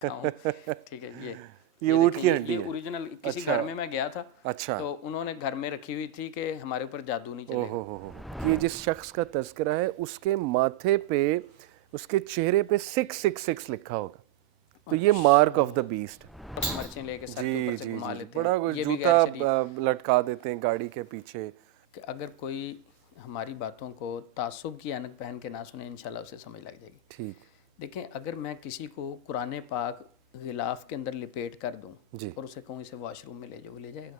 ٹھیک ہے یہ اونٹ کی ہڈی یہ ہے. اوریجنل کسی گھر میں گیا تھا اچھا. تو انہوں نے گھر میں رکھی ہوئی تھی کہ ہمارے اوپر جادو نہیں چلے گا. یہ جس شخص کا تذکرہ ہے اس کے ماتھے پہ اس کے چہرے پہ 666 لکھا ہوگا, تو یہ مارک آف دا بیسٹ. مرچیں لے کے سر کے جی اوپر سے جی گھما جی, لیتے ہیں. بڑا کوئی یہ بھی جوتا غیر شریف لٹکا دیتے ہیں گاڑی کے پیچھے. کہ اگر کوئی ہماری باتوں کو تعصب کی اینک پہن کے نہ سنے انشاءاللہ اسے سمجھ لگ جائے گی. ٹھیک. دیکھیں اگر میں کسی کو قرآن پاک غلاف کے اندر لپیٹ کر دوں جی. اور اسے کہوں اسے واش روم میں لے جاؤ, وہ لے جائے گا؟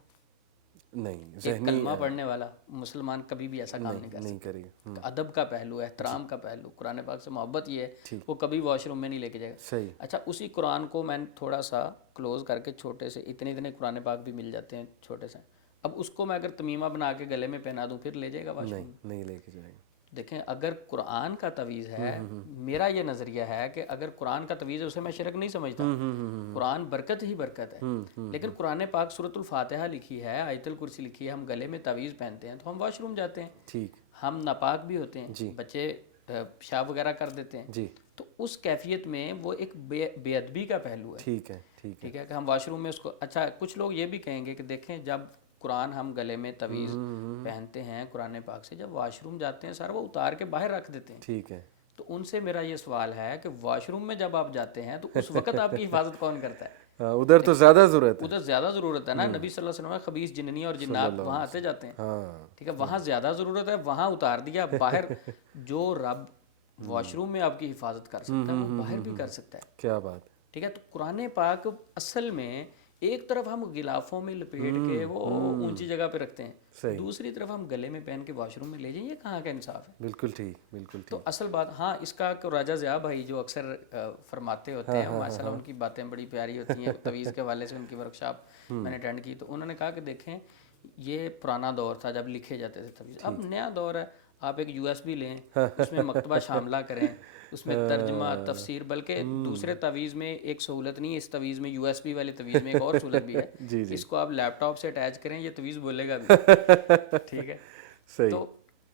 نہیں, ایک ذہنی کلمہ پڑھنے والا مسلمان کبھی بھی ایسا کام نہیں کر سکتا. کرے گا. ادب کا پہلو ہے, احترام کا پہلو, قرآن پاک سے محبت یہ ہے, وہ کبھی واش روم میں نہیں لے کے جائے گا. صحیح. اچھا اسی قرآن کو میں تھوڑا سا کلوز کر کے چھوٹے سے اتنے قرآن پاک بھی مل جاتے ہیں چھوٹے سے, اب اس کو میں اگر تمیمہ بنا کے گلے میں پہنا دوں پھر لے جائے گا واش روم؟ نہیں لے کے جائے گا. دیکھیں اگر قرآن کا تویز ہے, میرا یہ نظریہ ہے کہ اگر قرآن کا تویز ہے اسے میں شرک نہیں سمجھتا. قرآن برکت ہی برکت ہے. لیکن قرآن پاک سورۃ الفاتحہ لکھی ہے, آیت الکرسی لکھی ہے, ہم گلے میں تویز پہنتے ہیں تو ہم واش روم جاتے ہیں. ٹھیک. ہم ناپاک بھی ہوتے ہیں, بچے پیشاب وغیرہ کر دیتے ہیں, جی. تو اس کیفیت میں وہ ایک بے ادبی کا پہلو ہے. ٹھیک ہے. ٹھیک ہے کہ ہم واش روم میں اس کو, اچھا کچھ لوگ یہ بھی کہیں گے کہ دیکھیں جب قرآن ہم گلے میں تویز پہنتے ہیں قرآن پاک سے, جب واش روم جاتے ہیں سر وہ اتار کے باہر رکھ دیتے ہیں. ٹھیک ہے. تو ان سے میرا یہ سوال ہے کہ واش روم میں جب آپ جاتے ہیں تو اس وقت آپ کی حفاظت کون کرتا ہے؟ ادھر تو زیادہ ضرورت ہے. ادھر زیادہ ضرورت ہے نا. نبی صلی اللہ علیہ وسلم خبیث جننی اور جنات وہاں آتے جاتے ہیں. ٹھیک ہے, وہاں زیادہ ضرورت ہے, وہاں اتار دیا. باہر جو رب واش روم میں آپ کی حفاظت کر سکتا ہے وہ باہر بھی کر سکتا ہے. کیا بات. ٹھیک ہے, تو قرآن پاک اصل میں ایک طرف ہم غلافوں میں لپیٹ کے وہ اونچی جگہ پہ رکھتے ہیں, دوسری طرف ہم گلے میں پہن کے واش روم میں لے جائیں, یہ کہاں کا انصاف ہے؟ بالکل ٹھیک, بالکل ٹھیک. تو اصل بات ہاں اس کا راجہ ضیاء بھائی جو اکثر فرماتے ہوتے ہیں, ماشاء اللہ ان کی باتیں بڑی پیاری ہوتی ہیں. تویز کے حوالے سے ان کی ورکشاپ میں نے اٹینڈ کی, تو انہوں نے کہا کہ دیکھیں یہ پرانا دور تھا جب لکھے جاتے تھے تویز, اب نیا دور ہے, آپ ایک USB لیں, اس میں مکتبہ شاملہ کریں, اس میں ترجمہ تفسیر, بلکہ دوسرے تویز میں ایک سہولت نہیں ہے, اس تویز میں USB والے تویز میں ایک اور سہولت بھی ہے, اس کو آپ لیپ ٹاپ سے اٹیچ کریں, یہ تویز بولے گا بھی. ٹھیک ہے, تو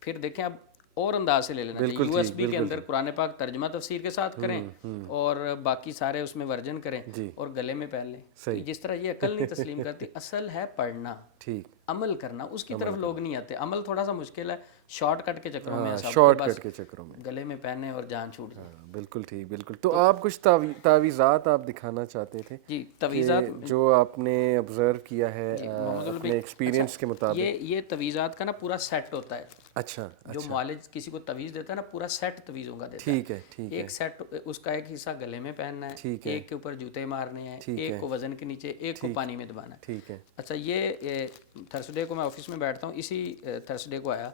پھر دیکھیں اب اور انداز سے لے لینا چاہیے. USB کے اندر قرآن پاک ترجمہ تفسیر کے ساتھ کریں اور باقی سارے اس میں ورژن کریں اور گلے میں پہن لیں. جس طرح یہ عقل نہیں تسلیم کرتی, اصل ہے پڑھنا, ٹھیک, عمل کرنا, اس کی طرف لوگ نہیں آتے. عمل تھوڑا سا مشکل ہے, شارٹ کٹ کے چکروں میں, شارٹ کٹ کے چکروں میں گلے میں پہنے اور جان چھوٹ جائے. بالکل ٹھیک, بالکل. تو آپ کچھ تعویذات آپ دکھانا چاہتے تھے جی, تویزات جو آپ نے آبزرو کیا ہے اپنے ایکسپیرینس کے مطابق. یہ تویزات کا نا پورا سیٹ ہوتا ہے. اچھا, جو معالج کسی کو تویز دیتا ہے نا پورا سیٹ تویزوں کا دیتا ہے. ٹھیک ہے, ٹھیک ہے. ایک سیٹ, اس کا ایک حصہ گلے میں پہننا ہے, ایک کے اوپر جوتے مارنے ہیں, ایک کو وزن کے نیچے, ایک کو پانی میں دبانا ہے. ٹھیک ہے. اچھا یہ تھرسڈے کو میں آفس میں بیٹھتا ہوں, اسی تھرسڈے کو آیا,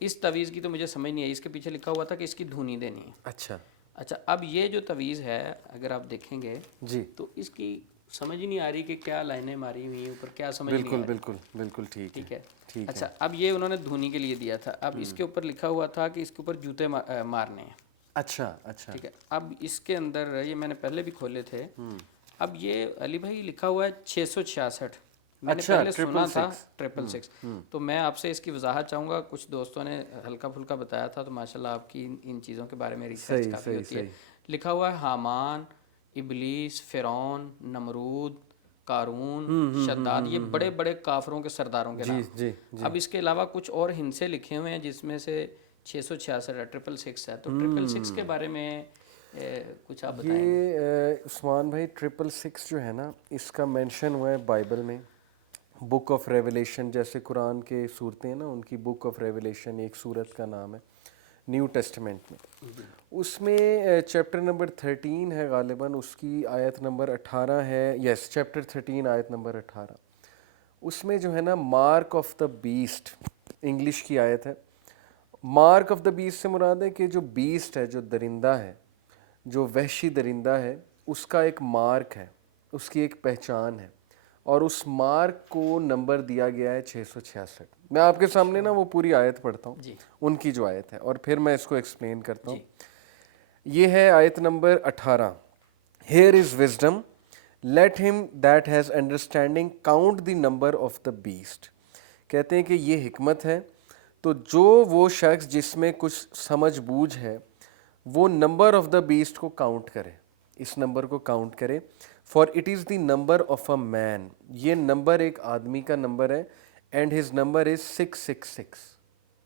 اس تویز کی تو مجھے سمجھ نہیں آئی. اس کے پیچھے لکھا ہوا تھا کہ اس کی دھونی دینی ہے. اچھا اب یہ جو تویز ہے اگر آپ دیکھیں گے جی تو اس کی سمجھ ہی نہیں آ رہی کہ کیا لائنیں ماری ہوئی ہیں اوپر, کیا سمجھ نہیں آ رہی. بالکل بالکل ٹھیک ہے. اچھا اب یہ انہوں نے دھونی کے لیے دیا تھا, اب اس کے اوپر لکھا ہوا تھا کہ اس کے اوپر جوتے مارنے ہیں. اچھا اچھا, ٹھیک ہے. اب اس کے اندر یہ میں نے پہلے بھی کھولے تھے, اب یہ علی بھائی لکھا ہوا ہے 666. میں نے پہلے سنا تھا 666, تو میں آپ سے اس کی وضاحت چاہوں گا. کچھ دوستوں نے ہلکا پھلکا بتایا تھا, تو ماشاءاللہ آپ کی ان چیزوں کے بارے میں ریسرچ کافی ہوتی ہے. لکھا ہوا ہے حامان, ابلیس, فرعون, نمرود, قارون, شداد, یہ بڑے بڑے کافروں کے سرداروں کے نام. اب اس کے علاوہ کچھ اور ہندسے لکھے ہوئے ہیں جس میں سے 666 ہے, 666 ہے. تو 666 کے بارے میں کچھ آپ بتائیں. یہ عثمان بھائی 666 جو ہے نا, اس کا مینشن ہوا ہے بائبل میں, بک آف ریولیشن. جیسے قرآن کے صورتیں ہیں نا, ان کی بک آف ریولیشن ایک صورت کا نام ہے نیو ٹیسٹمنٹ میں. اس میں چیپٹر نمبر 13 ہے غالباً, اس کی آیت نمبر 18 ہے. یس, چیپٹر 13 آیت نمبر 18. اس میں جو ہے نا mark of the best, English کی آیت ہے. مارک آف دا بیسٹ سے مراد ہے کہ جو بیسٹ ہے, جو درندہ ہے, جو وحشی درندہ ہے, اس کا ایک مارک ہے, اس کی ایک پہچان ہے, اور اس مارک کو نمبر دیا گیا ہے 666. میں آپ کے سامنے نا وہ پوری آیت پڑھتا ہوں, ان کی جو آیت ہے, اور پھر میں اس کو ایکسپلین کرتا ہوں. یہ ہے آیت number 18. Here is wisdom, let him that has understanding count the number of the beast. کہتے ہیں کہ یہ حکمت ہے, تو جو وہ شخص جس میں کچھ سمجھ بوجھ ہے وہ نمبر آف دا بیسٹ کو کاؤنٹ کرے. इस नंबर को काउंट करें. For it is the number of a man, ये नंबर एक आदमी का नंबर है. And his number is 666.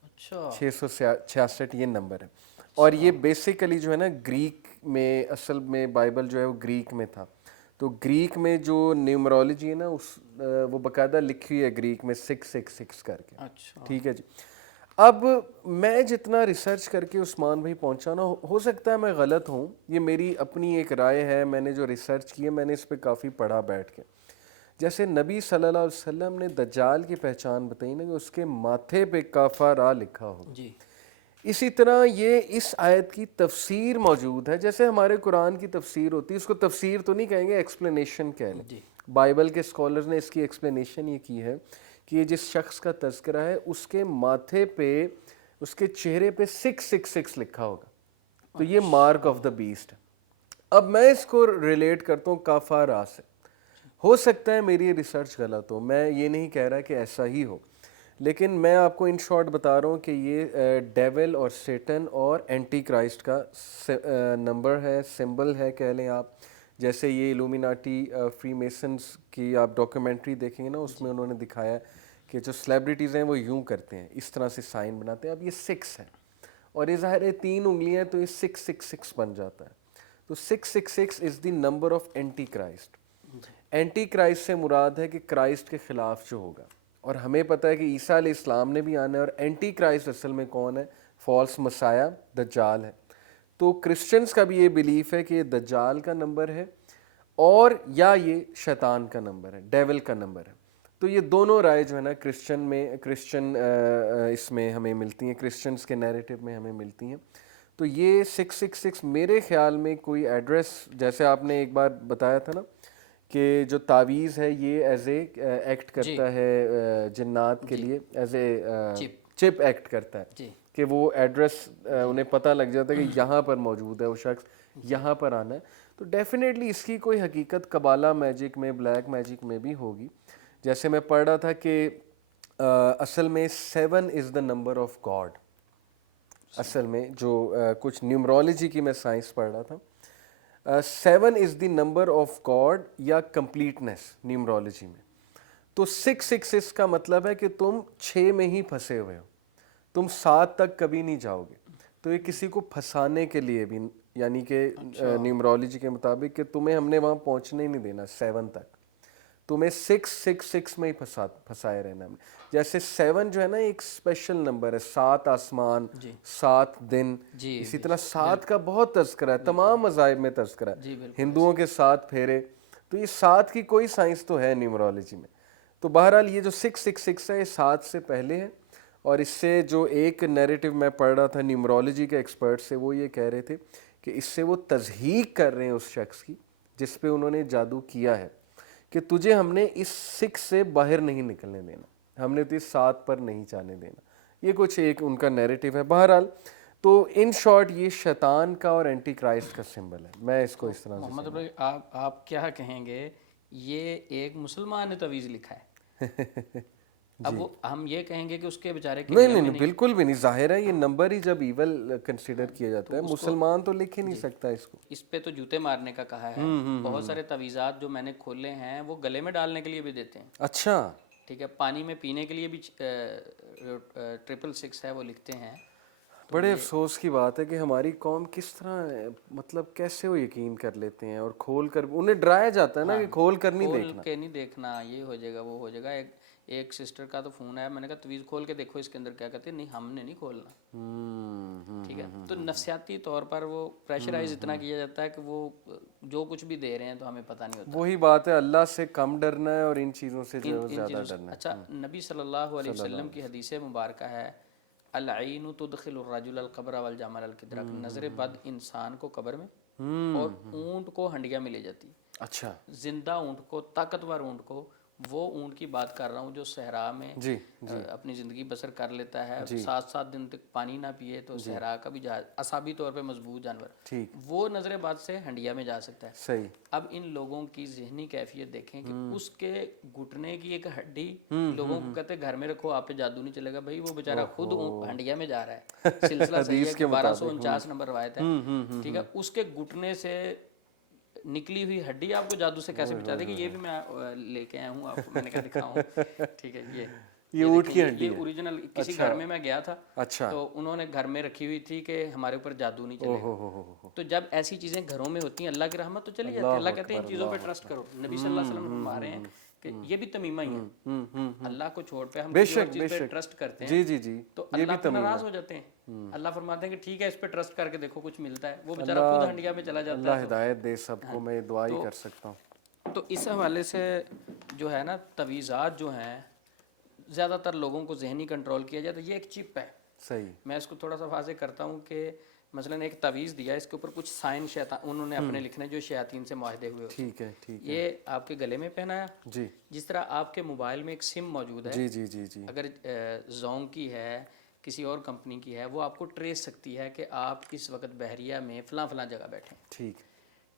अच्छा 666 ये नंबर है. और ये बेसिकली जो है ना ग्रीक में, असल में बाइबल जो है वो ग्रीक में था. तो ग्रीक में जो न्यूमरोलॉजी है ना उस वो बाकायदा लिखी हुई है ग्रीक में 666 करके. अच्छा ठीक है जी. अब मैं जितना रिसर्च करके उस्मान भाई पहुंचा ना, हो सकता है मैं गलत हूँ, ये मेरी अपनी एक राय है. मैंने जो रिसर्च की है मैंने इस पे काफ़ी पढ़ा बैठ के. जैसे नबी सल्लल्लाहु अलैहि वसल्लम ने दज्जाल की पहचान बताई ना कि उसके माथे पे काफा रा लिखा होगा, जी इसी तरह ये इस आयत की तफसीर मौजूद है. जैसे हमारे कुरान की तफसीर होती है, उसको तफसीर तो नहीं कहेंगे, एक्सप्लेनेशन कह लें. जी बाइबल के स्कॉलर्स ने इसकी एक्सप्लेनेशन ये की है कि ये जिस शख्स का तज़किरा है उसके माथे पे, उसके चेहरे पे 666 लिखा होगा. तो ये मार्क ऑफ द बीस्ट है. अब मैं इसको रिलेट करता हूँ काफा रा से. हो सकता है मेरी रिसर्च गलत हो, मैं ये नहीं कह रहा कि ऐसा ही हो, लेकिन मैं आपको इन शॉर्ट बता रहा हूँ कि ये डेविल और सेटन और एंटी क्राइस्ट का नंबर है, सिंबल है कह लें आप. जैसे ये इल्यूमिनाटी फ्री मेसन्स की आप डॉक्यूमेंट्री देखेंगे ना, उसमें उन्होंने दिखाया कि जो सेलिब्रिटीज़ हैं वो यूं करते हैं, इस तरह से साइन बनाते हैं. अब ये 6 है और ये ज़ाहिर है 3 उंगलियां, तो ये 666 बन जाता है. तो 666 is the number of anti Christ. Anti Christ से मुराद है कि क्राइस्ट के ख़िलाफ़ जो होगा. और हमें पता है कि ईसा अलैहिस्सलाम ने भी आना है, और एंटी क्राइस्ट असल में कौन है? फॉल्स मसाया, दज्जाल है. तो क्रिश्चियंस का भी ये बिलीफ है कि ये दज्जाल का नंबर है और या ये शैतान का नंबर है, डेविल का नंबर है. तो ये दोनों राय जो है ना क्रिश्चियन इसमें हमें मिलती हैं, क्रिश्चियंस के नैरेटिव में हमें मिलती हैं. तो ये 666 मेरे ख्याल में कोई एड्रेस, जैसे आपने एक बार बताया था ना कि जो तावीज़ है ये एज ए एक्ट करता है जिन्नात के लिए, एज ए चिप एक्ट करता है जी कि वो एड्रेस उन्हें पता लग जाता है कि यहाँ पर मौजूद है वो शख्स, यहाँ पर आना है. तो डेफिनेटली इसकी कोई हकीकत कबाला मैजिक में, ब्लैक मैजिक में भी होगी. जैसे मैं पढ़ रहा था कि असल में 7 is the number of God. असल में जो कुछ न्यूमरोलॉजी की मैं साइंस पढ़ रहा था, 7 is the number of God या कंप्लीटनेस न्यूमरोलॉजी में. तो 666 का मतलब है कि तुम 6 में ही फंसे हुए हो, तुम 7 तक कभी नहीं जाओगे. तो ये किसी को फंसाने के लिए भी, यानी कि न्यूमरोलॉजी के मुताबिक कि तुम्हें हमने वहाँ पहुँचने ही नहीं देना 7 तक, तुम्हें 666 में ही फंसाए रहना हमने. जैसे 7 जो है ना एक स्पेशल नंबर है, 7 आसमान, 7 दिन. इसी तरह 7 का बहुत तज़किरा है, तमाम मज़ाहिब में तज़किरा है, हिंदुओं के 7 फेरे. तो ये 7 की कोई साइंस तो है न्यूमरोलॉजी में. तो बहरहाल ये जो 666 है ये 7 से पहले है. और इससे जो एक नैरेटिव मैं पढ़ रहा था न्यूमरोलॉजी के एक्सपर्ट से, वो ये कह रहे थे कि इससे वो तज़हीक कर रहे हैं उस शख्स की जिस पे उन्होंने जादू किया है, कि तुझे हमने इस 6 से बाहर नहीं निकलने देना, हमने तो इस 7 पर नहीं जाने देना. ये कुछ एक उनका नैरेटिव है. बहरहाल तो इन शॉर्ट ये शैतान का और एंटी क्राइस्ट का सिंबल है. मैं इसको इस तरह से मोहम्मद भाई आप क्या कहेंगे, ये एक मुसलमान ने तवीज़ लिखा है अब वो हम ये कहेंगे कि उसके बेचारे के नहीं, बिल्कुल भी नहीं. जाहिर है ये नंबर ही जब इवल कंसीडर किया जाता है, मुसलमान तो लिख ही नहीं सकता इसको. इस पे तो जूते मारने का कहा है. बहुत सारे तवीज़ात जो मैंने खोले हैं वो गले में डालने के लिए भी देते हैं. अच्छा, ठीक है, पानी में पीने के लिए भी 666 है वो लिखते हैं. बड़े अफसोस की बात है कि हमारी कौम किस तरह, मतलब कैसे वो यकीन कर लेते हैं और खोल कर उन्हें डराया जाता है ना कि खोल कर नहीं देखना, खोल के नहीं देखना, ये हो जाएगा वो हो जाएगा. एक सिस्टर का तो फ़ोन आया, मैंने कहा तवीज़ खोल के देखो इसके अंदर क्या कहते हैं. नहीं हमने नहीं खोलना. ठीक है, तो नफसियाती तौर पर वो प्रेशराइज इतना किया जाता है कि वो जो कुछ भी दे रहे हैं तो हमें पता नहीं होता. वही बात है, अल्लाह से कम डरना है और इन चीज़ों से जो ज़्यादा डरना है. अच्छा, नबी सल्लल्लाहु अलैहि वसल्लम की हदीस मुबारक है, अल-ऐनु तुदखिलुर रजुल अल-क़ब्र वल जमल अल-किद्रा, नज़र बद इंसान को कब्र में और ऊंट को हंडिया में ले जाती. अच्छा, जिंदा ऊंट को, ताकतवर ऊंट को, वो ऊंट की बात कर रहा हूँ जो सहरा में अपनी ज़िंदगी बसर कर लेता है, 7-7 दिन तक पानी ना पिए, तो सहरा का भी जहाज, असाबी तौर पे मजबूत जानवर, वो नजर बाद से हंडिया में जा सकता है. सही. अब इन लोगों की ज़हनी कैफियत देखें कि उसके घुटने की एक हड्डी लोगों को कहते घर में रखो, आप पे जादू नहीं चलेगा. भाई वो बेचारा खुद हंडिया में जा रहा है. सिलसिला सही है कि 1249 नंबर रवायत है. ठीक है, उसके घुटने से निकली हुई हड्डी आपको जादू से कैसे बचा देगी, ये भी मैं लेके आया हूँ आपको, मैंने कहा दिखाऊं। ठीक है, ये ऊँट की देखिए, हड्डी ये है। ओरिजिनल किसी घर में मैं गया था, अच्छा। तो उन्होंने घर में रखी हुई थी कि हमारे ऊपर जादू नहीं चलेगा। हो। तो जब ऐसी चीजें घरों में होती हैं, अल्लाह की रहमत तो चली जाती है। अल्लाह कहते हैं इन चीजों पे ट्रस्ट करो। नबी सल्लल्लाहु अलैहि वसल्लम फरमा रहे हैं कि ये भी तमीमा ही है। अल्लाह को छोड़ पे हम किसी और चीज पे ट्रस्ट करते हैं, जी जी जी, तो अल्लाह पे नाराज हो जाते हैं। अल्लाह फरमाते हैं कि ठीक है, इस पे ट्रस्ट करके देखो कुछ मिलता है। वो बेचारा खुद हंडिया में चला जाता अल्लाह है। हिदायत दे सबको, मैं दुआ ही कर सकता हूँ। तो इस हवाले से जो है ना, तवीज़ात जो हैं ज़्यादातर लोगों को जहनी कंट्रोल किया जाए, तो ये एक चिप है। सही। मैं इसको थोड़ा सा वाज़े करता हूँ कि मसलन एक तवीज़ दिया, इसके ऊपर कुछ साइन शैतान उन्होंने अपने लिखने जो शैतातीन से मुआहदे हुए होते हैं। ठीक है, ठीक है। ये आपके गले में पहनाया जी जिस तरह आपके मोबाइल में एक सिम मौजूद है, जी जी जी जी। अगर जोंग की है, किसी और कंपनी की है, वो आपको ट्रेस सकती है कि आप इस वक्त बहरिया में फ़लाँ फ़लाँ जगह बैठे हैं।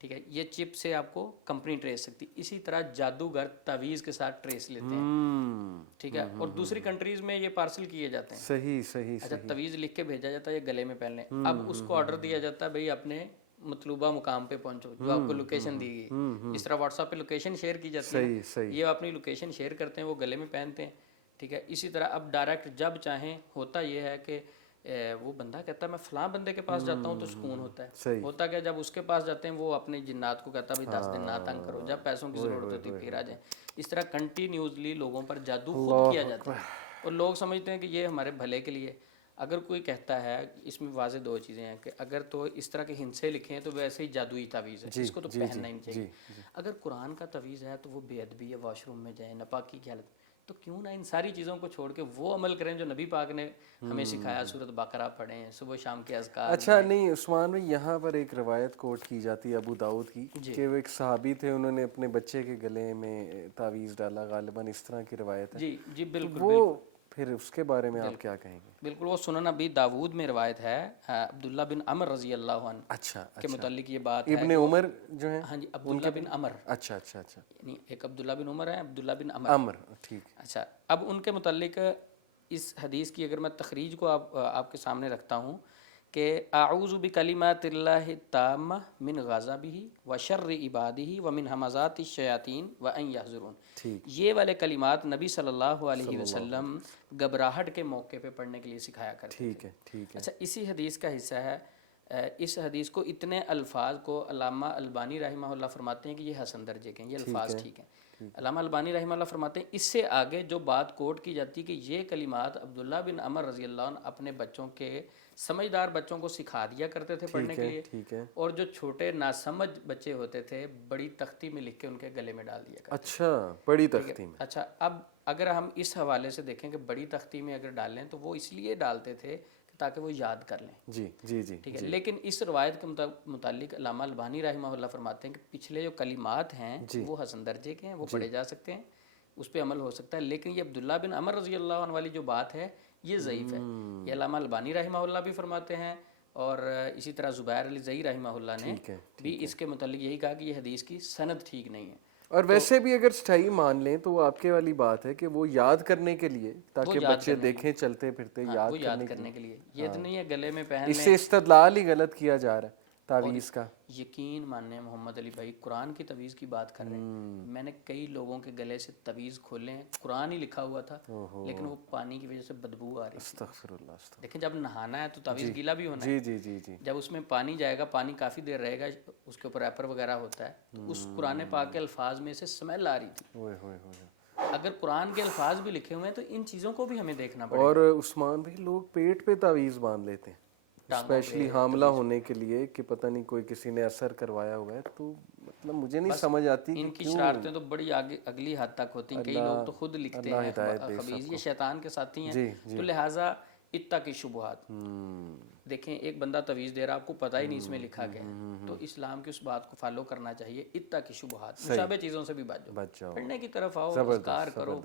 ठीक है, ये चिप से आपको कंपनी ट्रेस सकती। इसी तरह जादूगर तवीज़ के साथ ट्रेस लेते हैं। ठीक है, और दूसरी कंट्रीज में ये पार्सल किए जाते हैं। सही सही। अच्छा, तवीज़ लिख के भेजा जाता है, ये गले में पहन लें। अब उसको ऑर्डर दिया जाता है, भाई अपने मतलूबा मुकाम पे पहुंचो, जो आपको लोकेशन दी गई। इस तरह व्हाट्सएप पे लोकेशन शेयर की जाती है, सही। ये अपनी लोकेशन शेयर करते हैं, वो गले में पहनते हैं। ठीक है, इसी तरह अब डायरेक्ट जब चाहें, होता ये है कि वो बंदा कहता है मैं फ़लाँ बंदे के पास जाता हूँ तो सुकून होता है। होता क्या, जब उसके पास जाते हैं वो अपने जिन्नात को कहता है भाई 10 दिन ना तंग करो, जब पैसों की ज़रूरत होती है फिर आ जाए। इस तरह कंटिन्यूसली लोगों पर जादू खुद किया जाता है, और लोग समझते हैं कि ये हमारे भले के लिए। अगर कोई कहता है, इसमें वाज़े दो चीज़ें हैं कि अगर तो इस तरह के हिंसे लिखे हैं तो वैसे ही जादुई तावीज़ है, इसको तो पहनना ही नहीं चाहिए। अगर कुरान का तावीज़ है तो वो बेअदबी है, वॉशरूम में जाए, नापाकी की हालत, तो क्यों ना इन सारी चीज़ों को छोड़ के वो अमल करें जो नबी पाक ने हमें सिखाया। सूरत बकरा पढ़ें, सुबह शाम के अज़कार। अच्छा, नहीं उस्मान भाई, यहाँ पर एक रवायत कोट की जाती है अबू दाऊद की कि वो एक सहाबी थे, उन्होंने अपने बच्चे के गले में तावीज़ डाला, गालिबन इस तरह की रवायत है। जी जी, बिल्कुल। वो फिर उसके बारे में आप क्या कहेंगे? बिल्कुल, वो सुनन अबी दाऊद में रवायत है, अब्दुल्ला बिन अमर रज़ी अल्लाह अन्हु अच्छा के मुतालिक ये बात है। इब्ने उमर जो है, हाँ जी, अब्दुल्ला बिन अमर। अच्छा अच्छा अच्छा, यानी एक अब्दुल्ला बिन उमर है, अब्दुल्ला बिन अमर। ठीक। अच्छा, अब उनके मुतालिक इस हदीस की अगर मैं तखरीज को आपके सामने रखता हूँ कि आऊज़ु बिकलिमातिल्लाहि ताम्मा मिन ग़ज़बिही व शर्रि इबादिही व मिन हमाज़ाति शयातीन व अन यहज़ुरून। ये वाले कलिमात नबी सल्लल्लाहु अलैहि वसल्लम घबराहट के मौके पे पढ़ने के लिए सिखाया करते थे। ठीक है, ठीक है। अच्छा, इसी हदीस का हिस्सा है। इस हदीस को इतने अल्फाज को अल्लामा अलबानी रहमहुल्लाह फरमाते हैं कि ये हसन दर्जे के हैं, ये अल्फाज ठीक हैं। अल्लामा अलबानी रहमहुल्लाह फरमाते हैं इससे आगे जो बात कोट की जाती है कि ये कलिमात अब्दुल्ला बिन अमर रज़ी अल्लाह अन्हु अपने बच्चों के, समझदार बच्चों को सिखा दिया करते थे पढ़ने के लिए। ठीक है। और जो छोटे नासमझ बच्चे होते थे, बड़ी तख्ती में लिख के उनके गले में डाल दिया करते। अच्छा, बड़ी तख्ती में। अच्छा, अब अगर हम इस हवाले से देखें कि बड़ी तख्ती में अगर डालें तो वो इसलिए डालते थे ताकि वो याद कर लें। जी जी जी, ठीक है। लेकिन इस रवायत के मुतालिक अल्लामा अलबानी रहमहुल्लाह फरमाते हैं कि पिछले जो कलिमात हैं वो हसन दर्जे के हैं, वो पढ़े जा सकते हैं, उस पर अमल हो सकता है। लेकिन ये अब्दुल्ला बिन अमर रज़ी अल्लाह अन्हु वाली जो बात है ये ज़ईफ़ है। ये अल्लामा अलबानी रहमहुल्लाह भी फरमाते हैं, और इसी तरह ज़ुबैर अली ज़ई रहमहुल्लाह ने भी इसके मुतालिक यही कहा कि ये हदीस की सनद ठीक नहीं है। और वैसे भी अगर सही मान लें तो वो आपके वाली बात है कि वो याद करने के लिए, ताकि बच्चे देखें चलते फिरते, याद करने के लिए। ये तो नहीं है गले में पहन लें। इससे इस्तेदलाल ही गलत किया जा रहा है तावीज़ का। यकीन मानने मोहम्मद अली भाई, कुरान की तवीज़ की बात कर रहे हैं। मैंने कई लोगों के गले से तवीज़ खोले हैं, कुरान ही लिखा हुआ था, लेकिन वो पानी की वजह से बदबू आ रही थी। लेकिन जब नहाना है तो तवीज़ गीला भी होना है। जी जी जी। जब उसमें पानी जाएगा, पानी काफ़ी देर रहेगा, उसके ऊपर रैपर वगैरह होता है, तो उस कुरान पाक के अल्फाज में से स्मेल आ रही थी। अगर कुरान के अल्फाज भी लिखे हुए हैं तो इन चीज़ों को भी हमें देखना पड़ेगा। और उस्मान भाई, लोग पेट पे तावीज़ बांध लेते हैं स्पेशली हामला होने के लिए, कि पता नहीं कोई किसी ने असर करवाया हुआ है। तो मतलब मुझे नहीं समझ आती इनकी शरारतें तो बड़ी आगे अगली हद तक होती हैं। कई लोग तो खुद लिखते हैं खबीज़, ये शैतान के साथी हैं, तो लिहाजा इत्ता की शुबहात। देखें, एक बंदा तवीज़ दे रहा, आपको पता ही नहीं इसमें लिखा गया है, तो इस्लाम की उस बात को फॉलो करना चाहिए। इत्ता की शुबहात, मुशाबे चीज़ों से भी बच जाओ, पढ़ने की तरफ आओ, कार करो,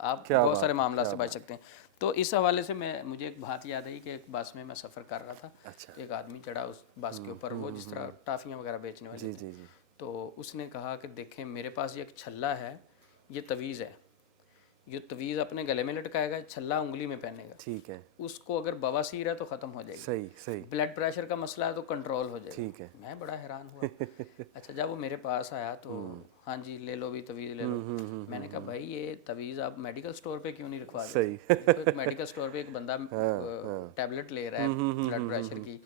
आप बहुत सारे मामला से बच सकते हैं। तो इस हवाले से मुझे एक बात याद आई कि एक बस में मैं सफ़र कर रहा था। तो एक आदमी चढ़ा उस बस के ऊपर, वो जिस तरह टाफ़ियाँ वगैरह बेचने वाले थे। तो उसने कहा कि देखें, मेरे पास ये एक छल्ला है, ये तवीज़ है, جو तवीज़ अपने गले में लटकाएगा, छल्ला उंगली में पहनेगा, ठीक है, उसको अगर बवासीर है तो ख़त्म हो जाएगी, सही सही, ब्लड प्रेशर का मसला है तो कंट्रोल हो जाएगा। ठीक है। मैं बड़ा हैरान हुआ। अच्छा, जब वो मेरे पास आया तो हाँ जी ले लो भी तवीज़ ले लो। मैंने कहा भाई ये तवीज़ आप मेडिकल स्टोर पे क्यों नहीं रखवा सही। देते? मेडिकल स्टोर पे एक बंदा टैबलेट ले रहा है ब्लड प्रेशर की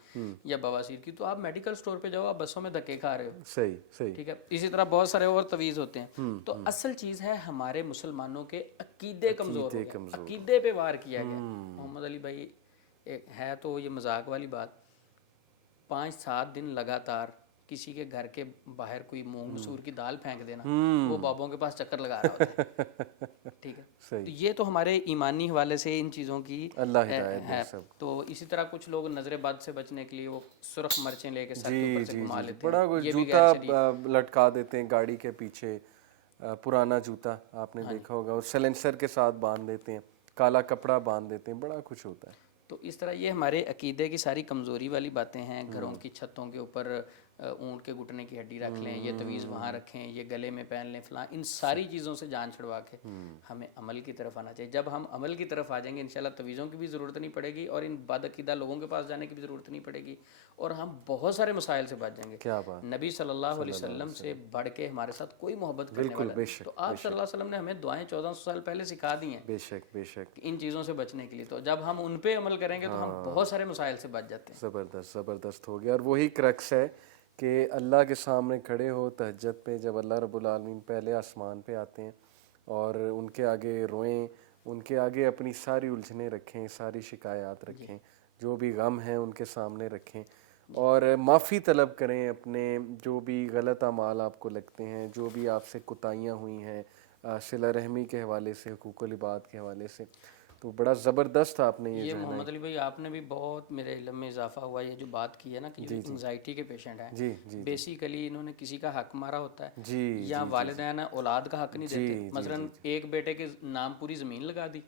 या बवासीर की, तो आप मेडिकल स्टोर पे जाओ, आप बसों में धक्के खा रहे हो। सही सही, ठीक है, इसी तरह बहुत सारे और तवीज़ होते हैं। तो असल चीज़ है हमारे मुसलमानों के अकीदे कमज़ोर हो गए, अकीदे पे वार किया गया। मोहम्मद अली भाई एक है तो ये मजाक वाली बात, 5-7 दिन लगातार किसी के घर के बाहर कोई मूंग मसूर की दाल फेंक देना, वो बाबों के पास चक्कर लगा रहा होता है। ठीक है, तो ये तो हमारे ईमानी हवाले से इन चीज़ों की अल्लाह हिदायत दे है। सब। तो इसी तरह कुछ लोग नजर बद से बचने के लिए वो सुर्ख मर्चें लेके सर के ऊपर से घुमा लेते बड़ा हैं, कुछ ये भी जूता गैर शरीफ। लटका देते हैं गाड़ी के पीछे, पुराना जूता आपने देखा होगा, और साइलेंसर के साथ बांध देते हैं, काला कपड़ा बांध देते हैं, बड़ा कुछ होता है। तो इस तरह ये हमारे अकीदे की सारी कमज़ोरी वाली बातें हैं। घरों की छतों के ऊपर ऊँट के घुटने की हड्डी रख लें, ये तवीज़ वहाँ रखें, ये गले में पहन लें, फलां, इन सारी चीज़ों से जान छुड़वा के हमें अमल की तरफ आना चाहिए। जब हम अमल की तरफ आ जाएंगे इंशाल्लाह तवीज़ों की भी ज़रूरत नहीं पड़ेगी और इन बदअकीदा लोगों के पास जाने की भी ज़रूरत नहीं पड़ेगी और हम बहुत सारे मसाइल से बच जाएंगे। क्या बात, नबी सल्लल्लाहु अलैहि वसल्लम से बढ़ के हमारे साथ कोई मोहब्बत करने वाला नहीं। तो आप सल्लल्लाहु अलैहि वसल्लम ने हमें दुआएं 1400 साल पहले सिखा दी हैं बेशक बेशक, इन चीज़ों से बचने के लिए। तो जब हम उन पे अमल करेंगे तो हम बहुत सारे मसाइल से बच जाते हैं। ज़बरदस्त ज़बरदस्त हो गया। और वही क्रक्स है कि अल्लाह के सामने खड़े हो तहज्जुद पे, जब अल्लाह रब्बुल आलमीन पहले आसमान पे आते हैं और उनके आगे रोएं, उनके आगे अपनी सारी उलझनें रखें, सारी शिकायत रखें, जो भी गम हैं उनके सामने रखें और माफ़ी तलब करें अपने जो भी गलत अमाल आपको लगते हैं, जो भी आपसे कुताहियाँ हुई हैं सिला रहमी के हवाले से, हुकूकुल इबाद के हवाले से। तो बड़ा ज़बरदस्त आपने ये मोहम्मद अली भाई आपने भी बहुत मेरे इल्म में इजाफा हुआ। ये जो बात की है ना कि जो एंजाइटी के पेशेंट हैं, जी जी बेसिकली इन्होंने किसी का हक मारा होता है जी, या वालिदैन औलाद का हक नहीं देते। मसलन एक बेटे के नाम पूरी ज़मीन लगा दी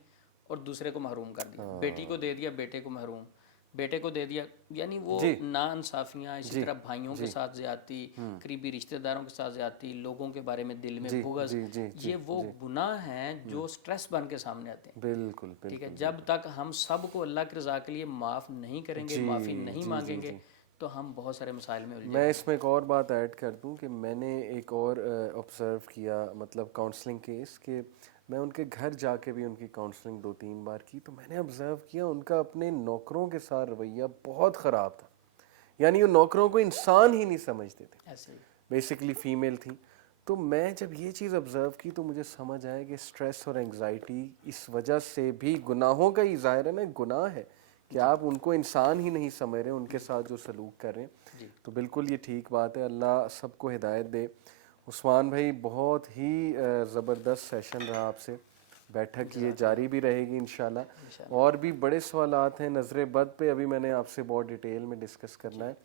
और दूसरे को महरूम कर दिया, बेटी को दे दिया, बेटे को महरूम, बेटे को दे दिया, यानी वो नाइंसाफियाँ। इसी तरह भाइयों के साथ ज्यादती, करीबी रिश्तेदारों के साथ ज्यादती, लोगों के बारे में दिल में बुग़्ज़, ये वो गुनाह हैं जो स्ट्रेस बन के सामने आते हैं। बिल्कुल, ठीक है, जब तक हम सब को अल्लाह की रज़ा के लिए माफ़ नहीं करेंगे, माफ़ी नहीं मांगेंगे, तो हम बहुत सारे मसाइल में उलझेंगे। मैं इसमें एक और बात ऐड कर दूं कि मैंने एक और ऑब्ज़र्व किया, मतलब काउंसलिंग केस, कि मैं उनके घर जाके भी उनकी काउंसलिंग 2-3 बार की, तो मैंने ऑब्ज़र्व किया उनका अपने नौकरों के साथ रवैया बहुत ख़राब था। यानी वो नौकरों को इंसान ही नहीं समझते थे, ऐसे ही बेसिकली फ़ीमेल थी। तो मैं जब ये चीज़ ऑब्ज़र्व की तो मुझे समझ आया कि स्ट्रेस और एंग्जाइटी इस वजह से भी, गुनाहों का ही ज़ाहिर है ना, गुनाह है कि आप उनको इंसान ही नहीं समझ रहे, उनके साथ जो सलूक कर रहे हैं। तो बिल्कुल ये ठीक बात है, अल्लाह सबको हिदायत दे। उस्मान भाई बहुत ही ज़बरदस्त सेशन रहा आपसे, बैठक ये जारी भी रहेगी इंशाल्लाह। और भी बड़े सवालात हैं नज़र बद पे, अभी मैंने आपसे बहुत डिटेल में डिस्कस करना है,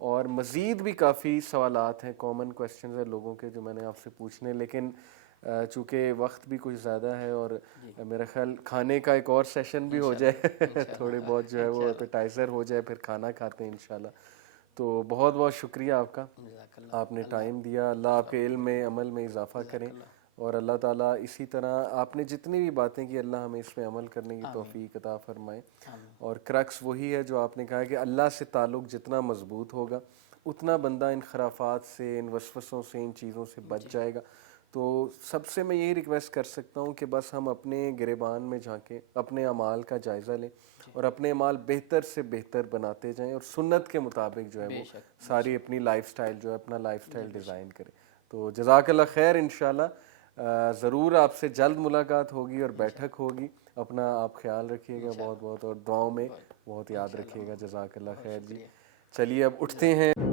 और मज़ीद भी काफ़ी सवालात हैं, कॉमन क्वेश्चंस हैं लोगों के जो मैंने आपसे पूछने, लेकिन चूँकि वक्त भी कुछ ज़्यादा है और मेरा ख्याल खाने का एक और सेशन भी हो जाए थोड़े बहुत जो है वो एपेटाइज़र हो जाए, फिर खाना खाते हैं इंशाल्लाह। तो बहुत बहुत शुक्रिया आपका, आपने टाइम दिया। अल्लाह आपके इल्म में, अमल में इजाफ़ा करें और अल्लाह ताला इसी तरह आपने जितनी भी बातें की, अल्लाह हमें इस पे अमल करने की तौफीक अता फरमाए। और क्रक्स वही है जो आपने कहा कि अल्लाह से ताल्लुक़ जितना मज़बूत होगा उतना बंदा इन खराफात से, इन वसवसों से, इन चीज़ों से बच जाएगा। तो सबसे मैं यही रिक्वेस्ट कर सकता हूँ कि बस हम अपने गिरेबान में झांकें, अपने अमाल का जायज़ा लें और अपने अमाल बेहतर से बेहतर बनाते जाएं और सुन्नत के मुताबिक जो है वो सारी अपनी लाइफस्टाइल जो है, अपना लाइफस्टाइल डिज़ाइन करें। तो जज़ाकल्लाह खैर, इंशाल्लाह ज़रूर आपसे जल्द मुलाकात होगी और बैठक होगी। अपना आप ख्याल रखिएगा बहुत बहुत, और दुआओं में बहुत याद रखिएगा। जज़ाकल्लाह खैर जी। चलिए अब उठते हैं।